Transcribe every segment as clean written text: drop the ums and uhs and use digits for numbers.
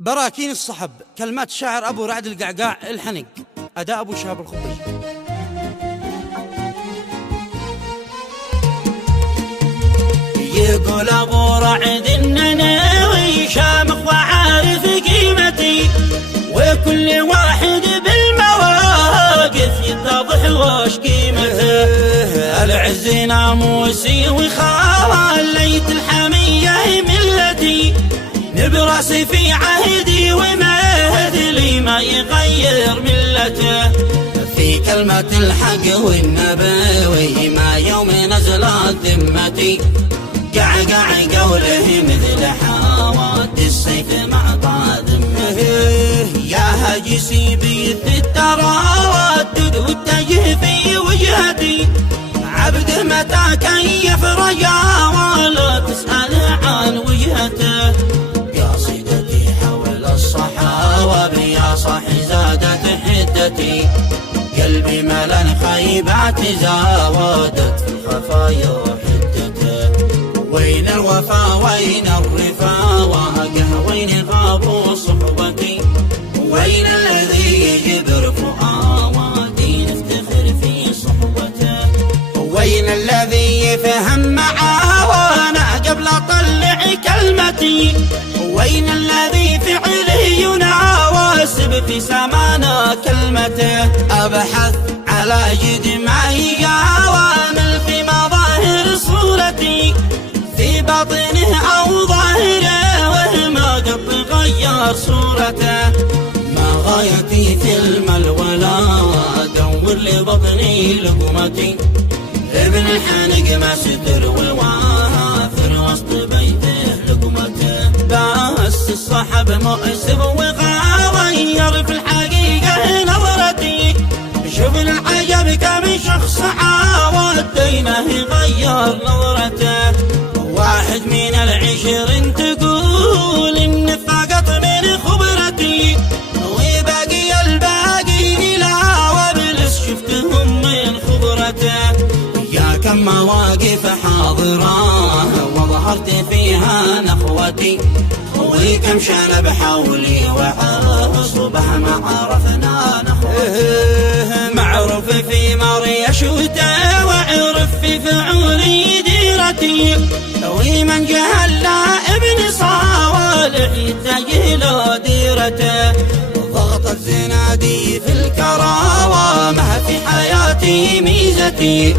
براكين الصحب، كلمات شاعر أبو رعد القعقاع الحنق، أداء أبو شهاب الخبز. يقول أبو رعد إنني شامخ وعارف قيمتي، وكل واحد بالمواقف يتضح وش قيمته. العز ناموسي وخاليت الحمية ملتي، براسي في عهدي ومهدلي ما يغير ملته. في كلمة الحق والنبوي ما يوم نزلت ذمتي، قعقع قوله مثل حواد السيف مع ذمه. يا هاجسي بيت التردد والتجه في وجهتي، عبده متى كيف رجا ولا تسأل عن وجهته. قاصدتي حول الصحابة يا صاحي زادت حدتي، قلبي ملا الخيبات زاودت في الخفايا حدته. وين الوفا وين الرفاقة وين غابوا صحبتي، وين الذي يجبر فؤادي نفتخر في صحبته. وين الذي يفهم معاوانا قبل اطلع كلمتي، وين الذي فعله يناوسب في سمانا كلمته. ابحث على جد ما يقاوم في مظاهر صورتي، في باطنه او ظاهره وما قد غير صورته. ما غايتي في المل ولا ادور لبطني لقمتي، ابن الحنق ما ستر والوافر وسط بيته لقمته. بس الصحب مؤسف وغير في الحقيقة نظرتي، شوف العجب كم شخص عاود دينه يغير نظرته. واحد من العشرين تقول إن فقط من خبرتي، وباقي الباقي لا وابلس شفتهم من خبرته. يا كم مواقف حاضرة وظهرت فيها نخوتي، وكم شنب حولي وأصبح ما عرفنا نخوتي. معروف في مريش وتا وعرف في فعولي ديرتي، ومن جهل لا ابن صالح يتجه ديرته. ضغطت زنادي في الكرامة في حياتي ميزتي،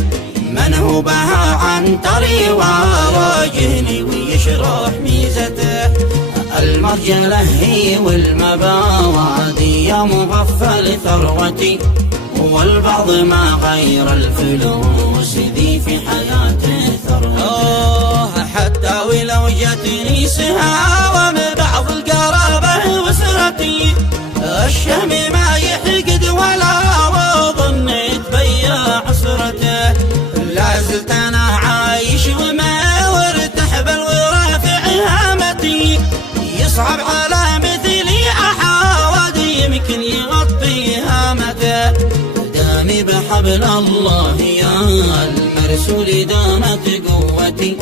من هو بها عن طري وراجهني ويشرح ميزته. المرجلة هي والمبادئ يا مغفل ثروتي، والبعض ما غير الفلوس ذي في حياته ثروتي. حتى ولو جتني سهاوة بعض القرابة وسرتي، الشهم ما يحقد ولا وظنيت بيا عسرته. لا زلت انا عايش وما وارتاح بل ورافع هامتي، يصعب على مثلي احاول يمكن يغطي هامته. دامي بحبل الله يا المرسول دامت قوتي،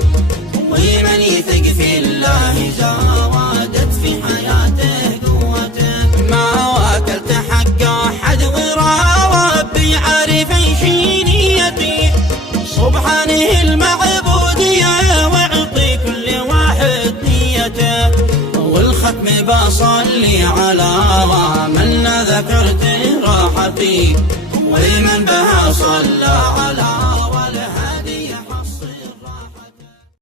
ومن يثق في الله زادت في حياته قوته. ما واكلت حق احد وربي عارف ايش نيتي، سبحانه المعبود يا واعطي كل واحد نيته. والختم بصلي على من ذكرت راحتي، ومن بها صلى على